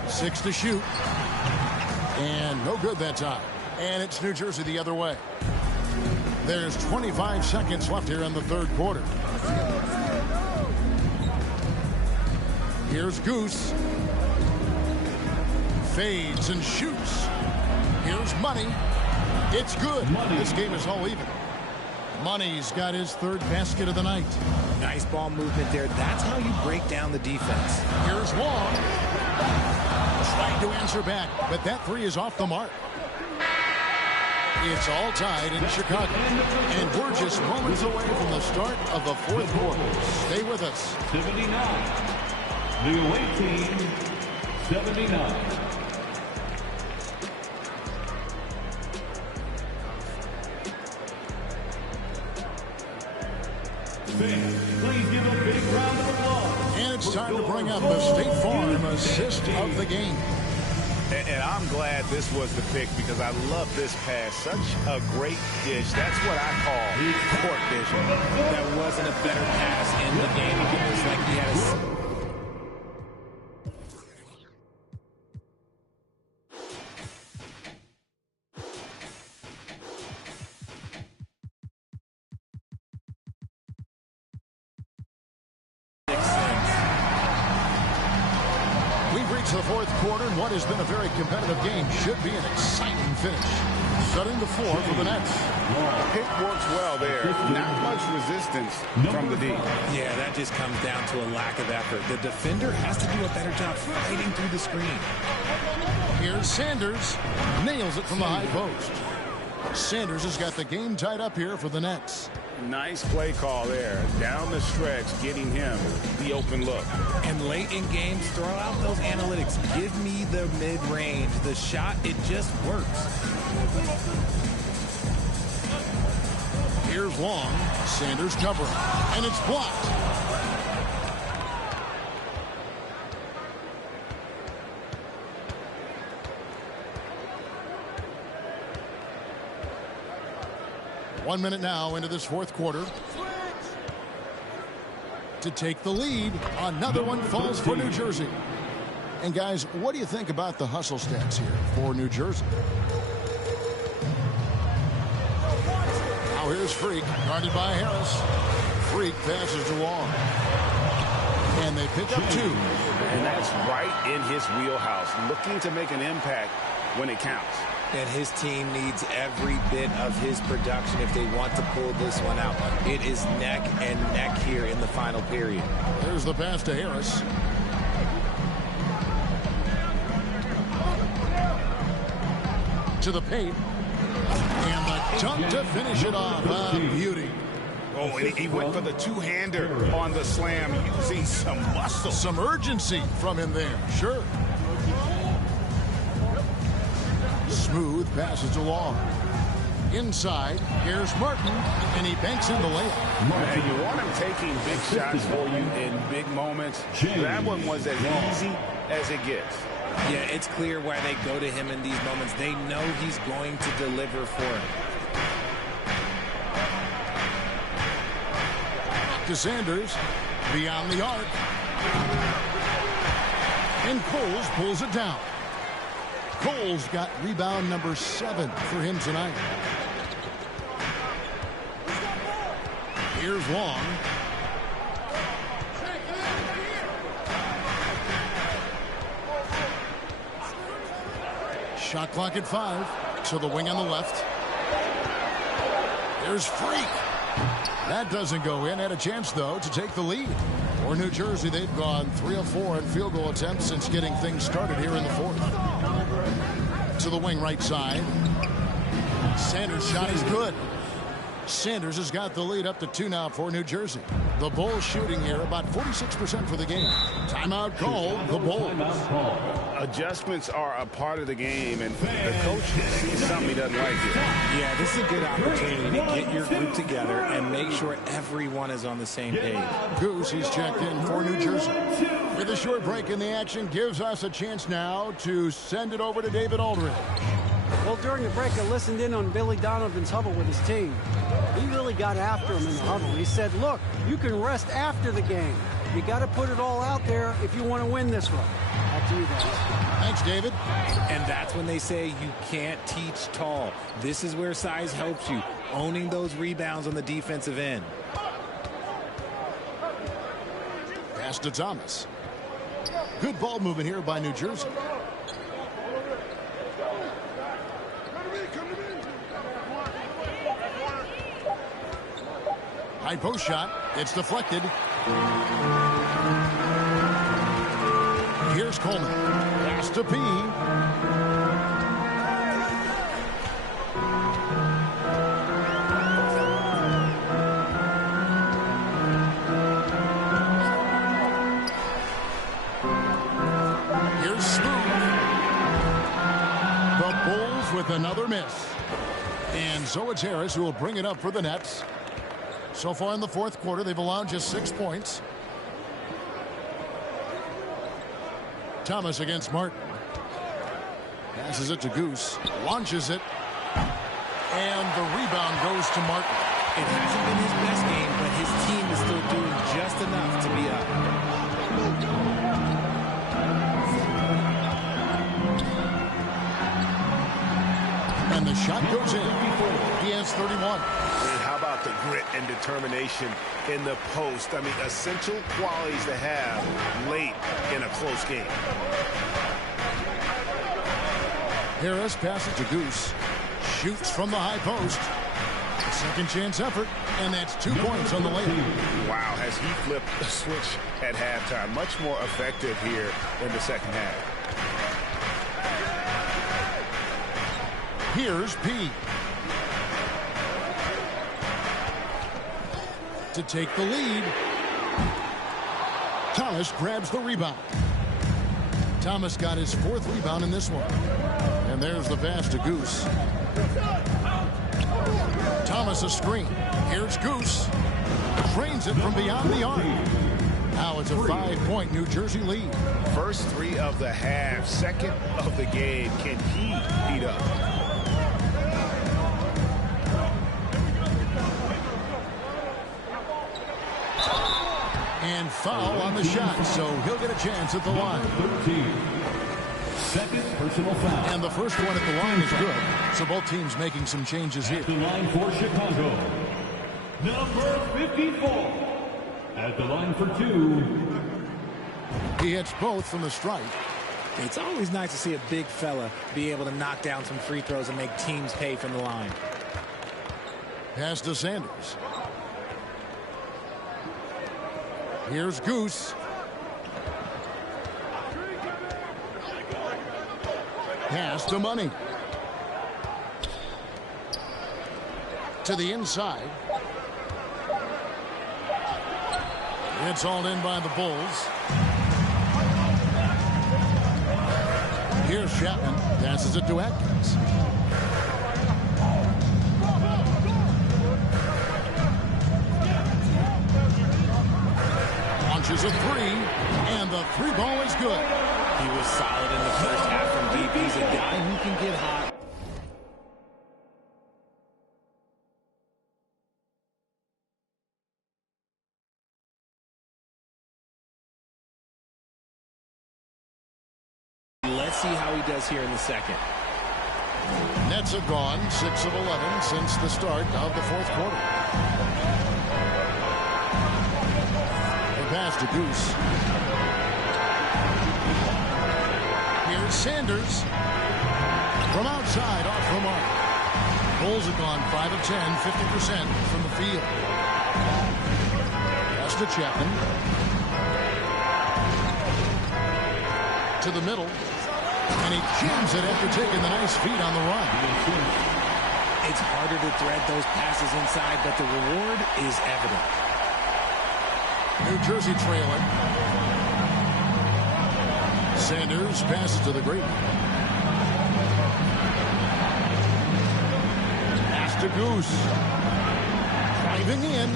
Six to shoot. And no good that time. And it's New Jersey the other way. There's 25 seconds left here in the third quarter. Here's Goose. Fades and shoots. Here's Money. It's good. This game is all even. Money's got his third basket of the night. Nice ball movement there. That's how you break down the defense. Here's Long. Trying to answer back, but that three is off the mark. It's all tied in Chicago. And we're just moments away from the start of the fourth quarter. Stay with us. 79. The away team, 79. Please give a big round of applause. And it's time to bring up the State Farm assist of the game. And I'm glad this was the pick because I love this pass. Such a great dish. That's what I call court vision. There wasn't a better pass in the game. It was like he had a... The fourth quarter, and what has been a very competitive game should be an exciting finish. Setting the floor for the Nets. Pick works well there. Not much resistance from the D. Yeah, that just comes down to a lack of effort. The defender has to do a better job fighting through the screen. Here's Sanders. Nails it from the high post. Sanders has got the game tied up here for the Nets. Nice play call there. Down the stretch, getting him the open look. And late in games, throw out those analytics. Give me the mid-range. The shot, it just works. Here's Long. Sanders covering. And it's blocked. One minute now into this fourth quarter. To take the lead, another one falls for New Jersey. And guys, what do you think about the hustle stats here for New Jersey? Now here's Freak, guarded by Harris. Freak passes to Long. And they pick up two. And that's right in his wheelhouse, looking to make an impact when it counts. And his team needs every bit of his production if they want to pull this one out. It is neck and neck here in the final period. There's the pass to Harris. To the paint. And the dunk to finish it off. Beauty. Oh, and he went for the two-hander on the slam. You can see some muscle. Some urgency from him there. Sure. Smooth passes to Long. Inside, here's Martin, and he banks in the layup. And you want him taking big shots for you in big moments. That one was as easy as it gets. Yeah, it's clear why they go to him in these moments. They know he's going to deliver for him. To Sanders, beyond the arc. And Coles pulls it down. Coles got rebound number 7 for him tonight. Here's Long. Shot clock at 5. To the wing on the left. There's Freak. That doesn't go in. Had a chance, though, to take the lead. For New Jersey, they've gone 3 of 4 in field goal attempts since getting things started here in the fourth. To the wing right side. Sanders' shot is good. Sanders has got the lead up to 2 now for New Jersey. The Bulls shooting here about 46% for the game. Timeout called the Bulls. Adjustments are a part of the game, and the coach sees something he doesn't like here. Yeah, this is a good opportunity to get your group together and make sure everyone is on the same page. Goose, he's checked in for New Jersey. With a short break in the action, gives us a chance now to send it over to David Aldridge. Well, during the break, I listened in on Billy Donovan's huddle with his team. He really got after him in the huddle. He said, look, you can rest after the game. You got to put it all out there if you want to win this one. Back to you guys. Thanks, David. And that's when they say you can't teach tall. This is where size helps you, owning those rebounds on the defensive end. Pass to Thomas. Good ball movement here by New Jersey. High post shot. It's deflected. Here's Coleman. Pass to P. Here's Smooth. The Bulls with another miss. And so it's Harris who will bring it up for the Nets. So far in the fourth quarter, they've allowed just 6 points. Thomas against Martin. Passes it to Goose. Launches it. And the rebound goes to Martin. It hasn't been his best game, but his team is still doing just enough to be up. And the shot goes in. He has 31. And how about the grit and determination in the post? I mean, essential qualities to have late in a close game. Harris passes to Goose. Shoots from the high post. Second chance effort, and that's 2 points on the layup. Wow, has he flipped the switch at halftime? Much more effective here in the second half. Here's P. To take the lead. Thomas grabs the rebound. Thomas got his 4th rebound in this one. And there's the pass to Goose. Thomas a screen. Here's Goose. Trains it from beyond the arc. Now it's a 5-point New Jersey lead. First 3 of the half, second of the game. Can he heat up? And foul on the shot, so he'll get a chance at the line. 13. Second personal foul. And the first one at the line is good. So both teams making some changes here. At the line for Chicago, number 54. At the line for 2. He hits both from the stripe. It's always nice to see a big fella be able to knock down some free throws and make teams pay from the line. Pass to Sanders. Here's Goose. Pass to Money. To the inside. It's all in by the Bulls. Here's Chapman. Passes it to Atkins. Launches a 3, and the 3 ball is good. He was solid in the first half from deep. He's a guy who can get hot. Let's see how he does here in the second. Nets have gone 6 of 11 since the start of the fourth quarter. The pass to Goose. Here's Sanders. From outside, off the mark. Bulls have gone 5 of 10, 50% from the field. Pass to Chapman. To the middle. And he jams it after taking the nice feed on the run. It's harder to thread those passes inside, but the reward is evident. New Jersey trailing. Sanders passes to the great. Pass to Goose. Driving in.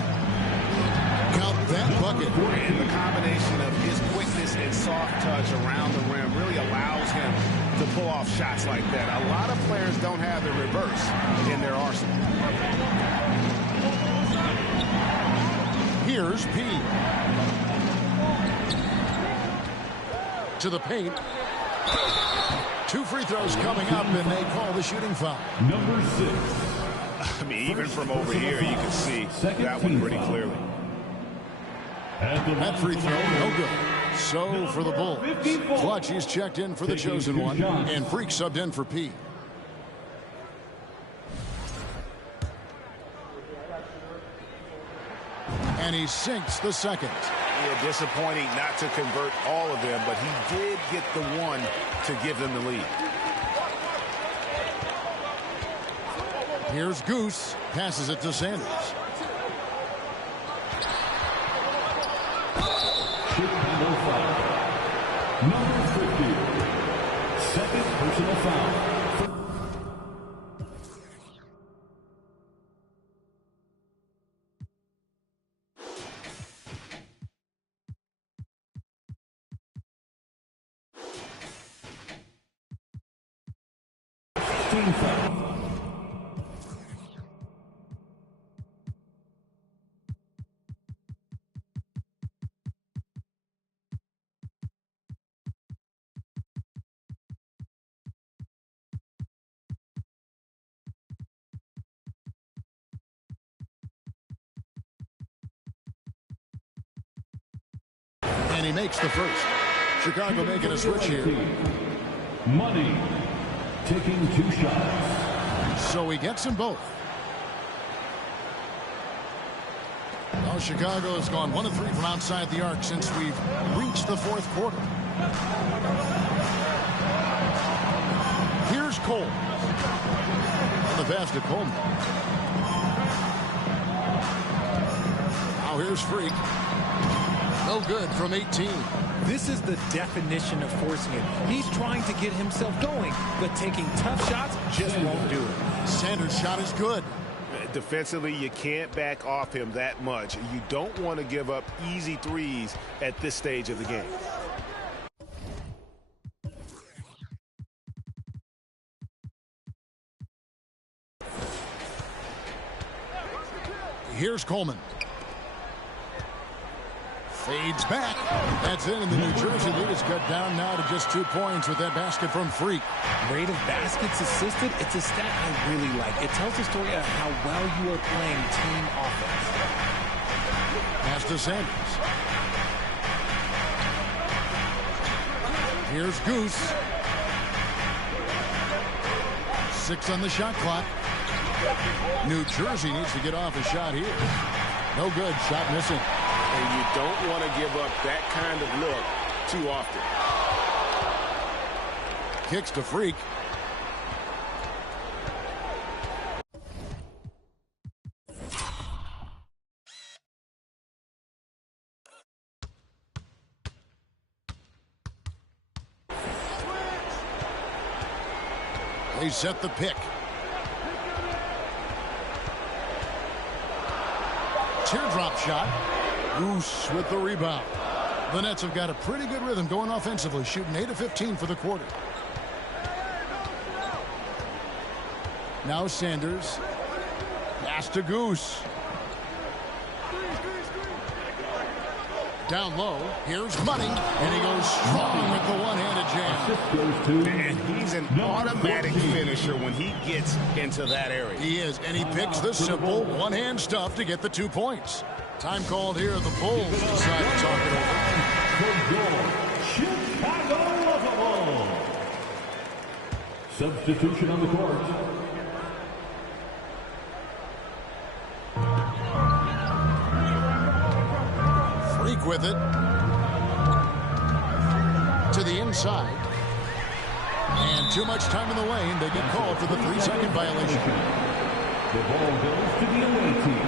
Count that bucket. And the combination of his quickness and soft touch around the rim really allows him to pull off shots like that. A lot of players don't have the reverse in their arsenal. Here's P. To the paint. 2 free throws coming up, and they call the shooting foul. Number 6. I mean, even from over here, you can see that one pretty clearly. That free throw, no good. So for the Bulls, Clutch, he's checked in for the chosen one, and Freak subbed in for P. And he sinks the second. Yeah, disappointing not to convert all of them, but he did get the one to give them the lead. Here's Goose, passes it to Sanders. Number 50. Second personal foul. Team foul. And he makes the first. Chicago making a switch here. Money taking 2 shots. So he gets them both. Well, Chicago has gone 1 of 3 from outside the arc since we've reached the 4th quarter. Here's Cole. On the pass to Coleman. Now here's Freak. No good from 18. This is the definition of forcing it. He's trying to get himself going, but taking tough shots just won't do it. Sanders' shot is good. Defensively, you can't back off him that much. You don't want to give up easy threes at this stage of the game. Here's Coleman. Fades back. That's in, and the New Jersey lead is cut down now to just 2 points with that basket from Freak. Rate of baskets assisted, it's a stat I really like. It tells the story of how well you are playing team offense. Pass to Sanders. Here's Goose. 6 on the shot clock. New Jersey needs to get off a shot here. No good. Shot missing. And you don't want to give up that kind of look too often. Kicks to Freak. They set the pick. Teardrop shot. Goose with the rebound. The Nets have got a pretty good rhythm going offensively, shooting 8 of 15 for the quarter. Now Sanders. Pass to Goose. Down low. Here's Money. And he goes strong with the one-handed jam. And he's an automatic finisher when he gets into that area. He is. And he picks the simple one-hand stuff to get the 2 points. Time called here. The Bulls decide to talk it over. Chicago Bulls. Substitution on the court. Freak with it. To the inside. And too much time in the lane. They get called for the 3-second violation. The ball goes to the away team.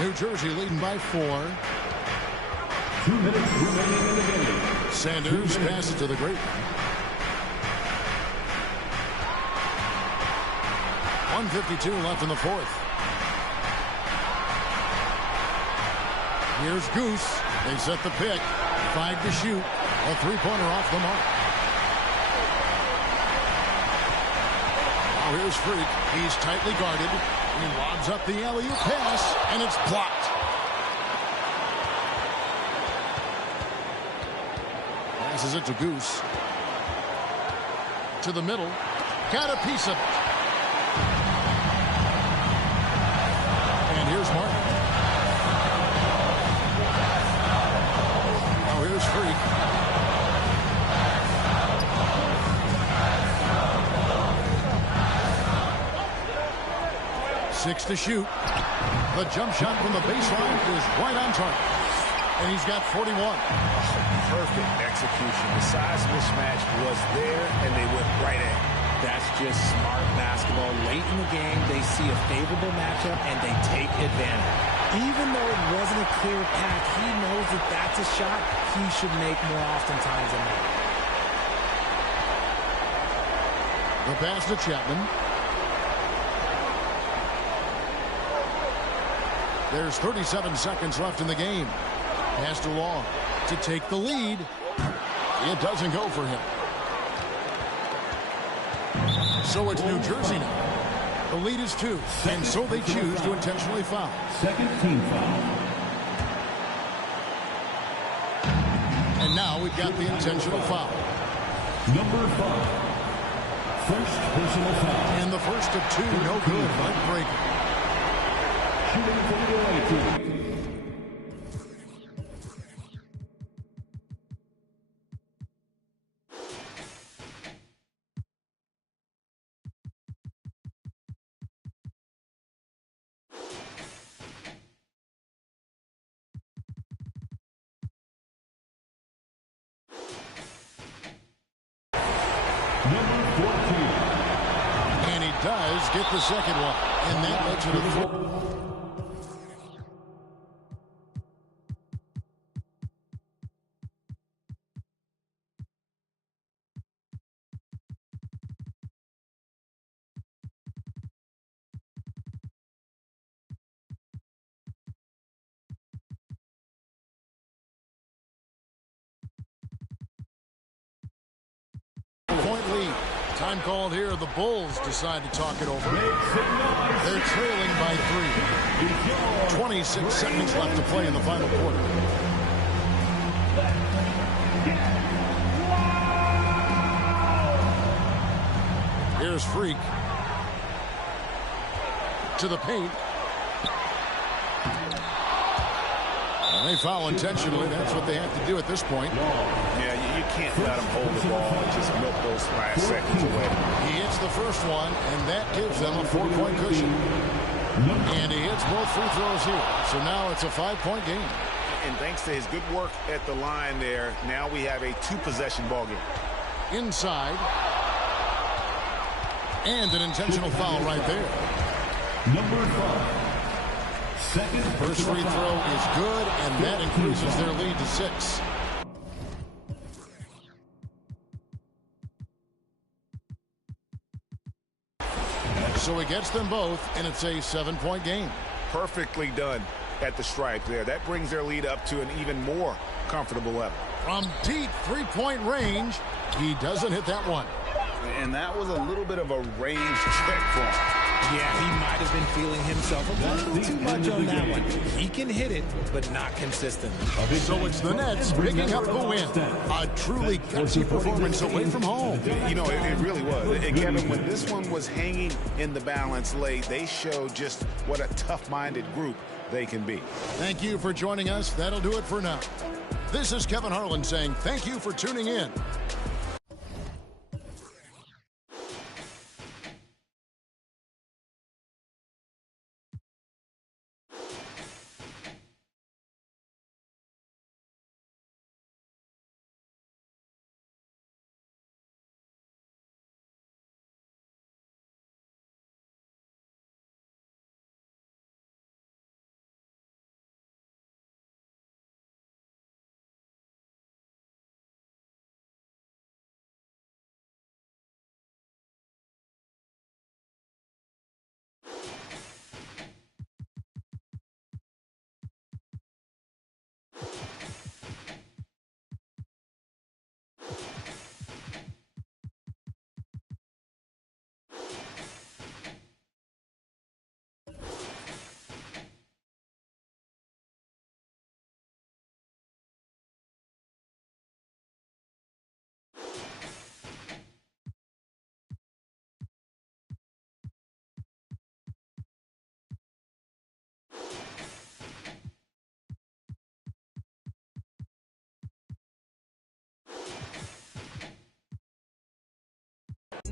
New Jersey leading by 4. 2 minutes remaining in the game. Sanders passes to the great. 1:52 left in the fourth. Here's Goose. They set the pick. 5 to shoot. A three-pointer off the mark. Now here's Freak. He's tightly guarded. He lobs up the alley-oop pass, and it's blocked. Passes it to Goose. To the middle. Got a piece of it. And here's Martin. Now here's Freak. Six to shoot. The jump shot from the baseline is right on target. And he's got 41. Perfect execution. The size mismatch was there, and they went right at it. That's just smart basketball. Late in the game, they see a favorable matchup, and they take advantage. Even though it wasn't a clear path, he knows that that's a shot he should make more oftentimes than not. The pass to Chapman. There's 37 seconds left in the game. Pass to Law to take the lead. It doesn't go for him. So it's New Jersey now. The lead is 2, and so they choose to intentionally foul. Second team foul. And now we've got the intentional foul. Number 5. First personal foul. And the first of 2, no good, but breaking. Shooting from the away team. Number 14. And he does get the second one. And that makes it a 4. Point lead. Time called here. The Bulls decide to talk it over. They're trailing by 3. 26 seconds left to play in the final quarter. Here's Freak. To the paint. They foul intentionally. That's what they have to do at this point. Yeah, you can't let them hold the ball and just milk those last seconds away. He hits the first one, and that gives them a 4-point cushion. And he hits both free throws here. So now it's a 5-point game. And thanks to his good work at the line there, now we have a 2-possession ball game. Inside. And an intentional foul right there. Number 5. Second First free throw is good, and that increases their lead to 6. So he gets them both, and it's a 7-point game. Perfectly done at the stripe there. That brings their lead up to an even more comfortable level. From deep three-point range, he doesn't hit that one. And that was a little bit of a range check for him. Yeah, he might have been feeling himself a little too much on that one. He can hit it, but not consistent. So it's the Nets picking up the win. A truly gutsy performance away from home. You know, it really was. And Kevin, when this one was hanging in the balance late, they showed just what a tough-minded group they can be. Thank you for joining us. That'll do it for now. This is Kevin Harlan saying thank you for tuning in.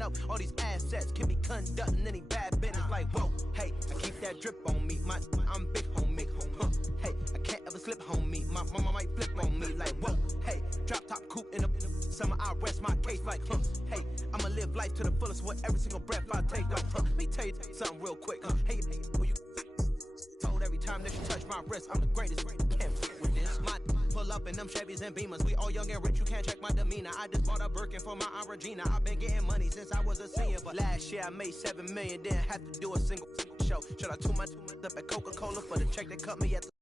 stacking up all these assets. Can be conducting any bad business like, whoa, hey, I keep that drip on me. I'm big homie. Hey, I can't ever slip homie. My mama might flip on me like, whoa, hey, drop top coupe in the summer. I rest my case like, hey, I'ma live life to the fullest with every single breath I take. Like, let me tell you something real quick. Hey, who you told every time that you touch my wrist, I'm the greatest. Can't f with this. My pull up in them Chevys and Beamers. We all young and rich, you can't check my demeanor. I just bought a Birkin for my Aunt Regina. I've been getting money since I was a senior, but last year I made $7 million, didn't have to do a single show. Should I tune my up at Coca-Cola for the check that cut me at the